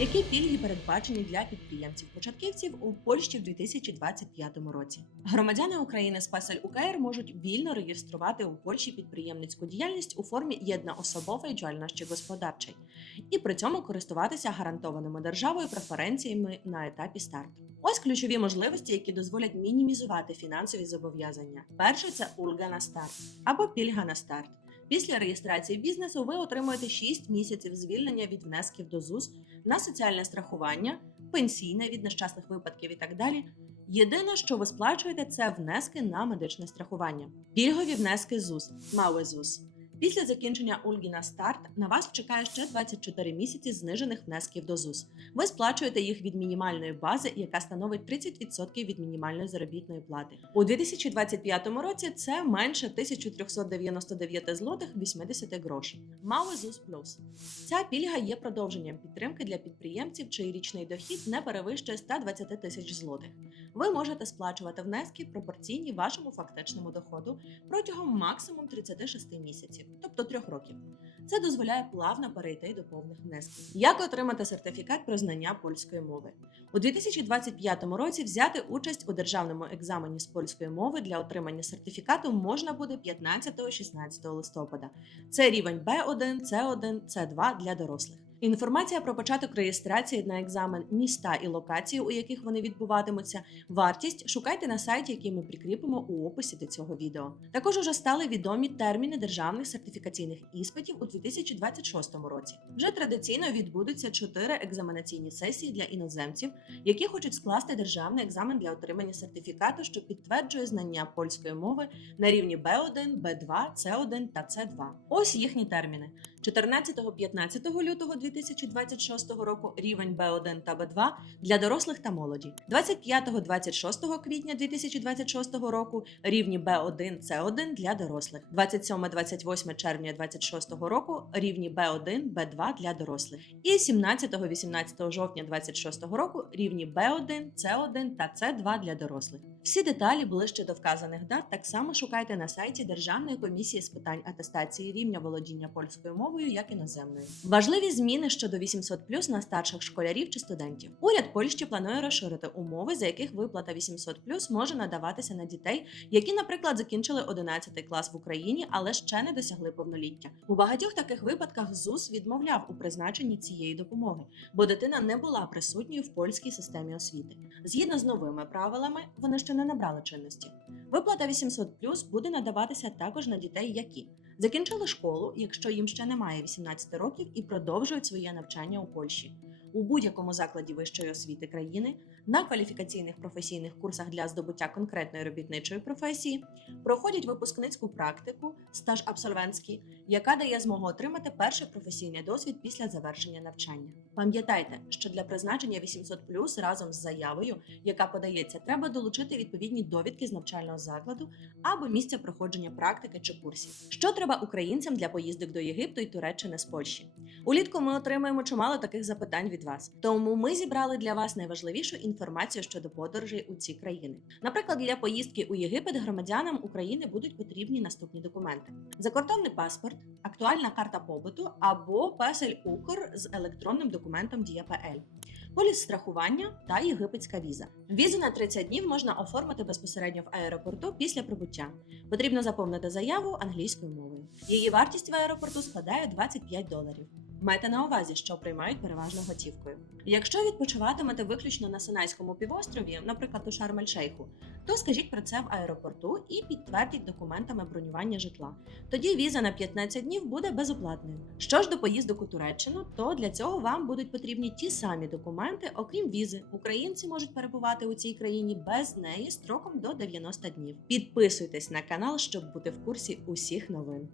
Які пільги передбачені для підприємців-початківців у Польщі в 2025 році? Громадяни України з пасель УКР можуть вільно реєструвати у Польщі підприємницьку діяльність у формі єдноособової діяльності господарчої і при цьому користуватися гарантованими державою преференціями на етапі старту. Ось ключові можливості, які дозволять мінімізувати фінансові зобов'язання. Перше це ульга на старт або пільга на старт. Після реєстрації бізнесу ви отримуєте 6 місяців звільнення від внесків до ЗУС на соціальне страхування, пенсійне від нещасних випадків і так далі. Єдине, що ви сплачуєте, це внески на медичне страхування. Пільгові внески ЗУС, мали ЗУС. Після закінчення ульги на старт на вас чекає ще 24 місяці знижених внесків до ЗУС. Ви сплачуєте їх від мінімальної бази, яка становить 30% від мінімальної заробітної плати. У 2025 році це менше 1399 злотих 80 грошей. Мали ЗУС Плюс. Ця пільга є продовженням підтримки для підприємців, чий річний дохід не перевищує 120 тисяч злотих. Ви можете сплачувати внески пропорційні вашому фактичному доходу протягом максимум 36 місяців, тобто 3 років. Це дозволяє плавно перейти до повних внесків. Як отримати сертифікат про знання польської мови? У 2025 році взяти участь у державному екзамені з польської мови для отримання сертифікату можна буде 15-16 листопада. Це рівень B1, C1, C2 для дорослих. Інформація про початок реєстрації на екзамен, міста і локації, у яких вони відбуватимуться, вартість шукайте на сайті, який ми прикріпимо у описі до цього відео. Також уже стали відомі терміни державних сертифікаційних іспитів у 2026 році. Вже традиційно відбудуться чотири екзаменаційні сесії для іноземців, які хочуть скласти державний екзамен для отримання сертифікату, що підтверджує знання польської мови на рівні B1, B2, C1 та C2. Ось їхні терміни. 14-15 лютого 2026 року рівень B1 та B2 для дорослих та молоді. 25-26 квітня 2026 року рівні B1 C1 для дорослих. 27-28 червня 2026 року рівні B1 B2 для дорослих. І 17-18 жовтня 2026 року рівні B1 C1 та C2 для дорослих. Всі деталі ближче до вказаних дат так само шукайте на сайті Державної комісії з питань атестації рівня володіння польською мовою як іноземною. Важливі зміни щодо 800 на старших школярів чи студентів. Уряд Польщі планує розширити умови, за яких виплата 800 може надаватися на дітей, які, наприклад, закінчили 11 клас в Україні, але ще не досягли повноліття. У багатьох таких випадках ЗУС відмовляв у призначенні цієї допомоги, бо дитина не була присутньою в польській системі освіти. Згідно з новими правилами, вони ще не набрали чинності. Виплата 800 буде надаватися також на дітей, які закінчили школу, якщо їм ще немає 18 років, і продовжують своє навчання у Польщі. У будь-якому закладі вищої освіти країни на кваліфікаційних професійних курсах для здобуття конкретної робітничої професії проходять випускницьку практику, стаж абсолвентський, яка дає змогу отримати перший професійний досвід після завершення навчання. Пам'ятайте, що для призначення 800 разом з заявою, яка подається, треба долучити відповідні довідки з навчального закладу або місця проходження практики чи курсів. Що треба українцям для поїздок до Єгипту і Туреччини з Польщі? Улітку ми отримаємо чимало таких запитань від вас. Тому ми зібрали для вас найважливішу інформацію щодо подорожей у ці країни. Наприклад, для поїздки у Єгипет громадянам України будуть потрібні наступні документи: закордонний паспорт, актуальна карта побуту або песель Укр з електронним документом ДІАПЛ. Поліс страхування та єгипетська віза. Візу на 30 днів можна оформити безпосередньо в аеропорту після прибуття. Потрібно заповнити заяву англійською мовою. Її вартість в аеропорту складає 25 доларів. Майте на увазі, що приймають переважно готівкою. Якщо відпочиватимете виключно на Синайському півострові, наприклад, у Шарм-ель-Шейху, то скажіть про це в аеропорту і підтвердіть документами бронювання житла. Тоді віза на 15 днів буде безоплатною. Що ж до поїздок у Туреччину, то для цього вам будуть потрібні ті самі документи, окрім візи. Українці можуть перебувати у цій країні без неї строком до 90 днів. Підписуйтесь на канал, щоб бути в курсі усіх новин.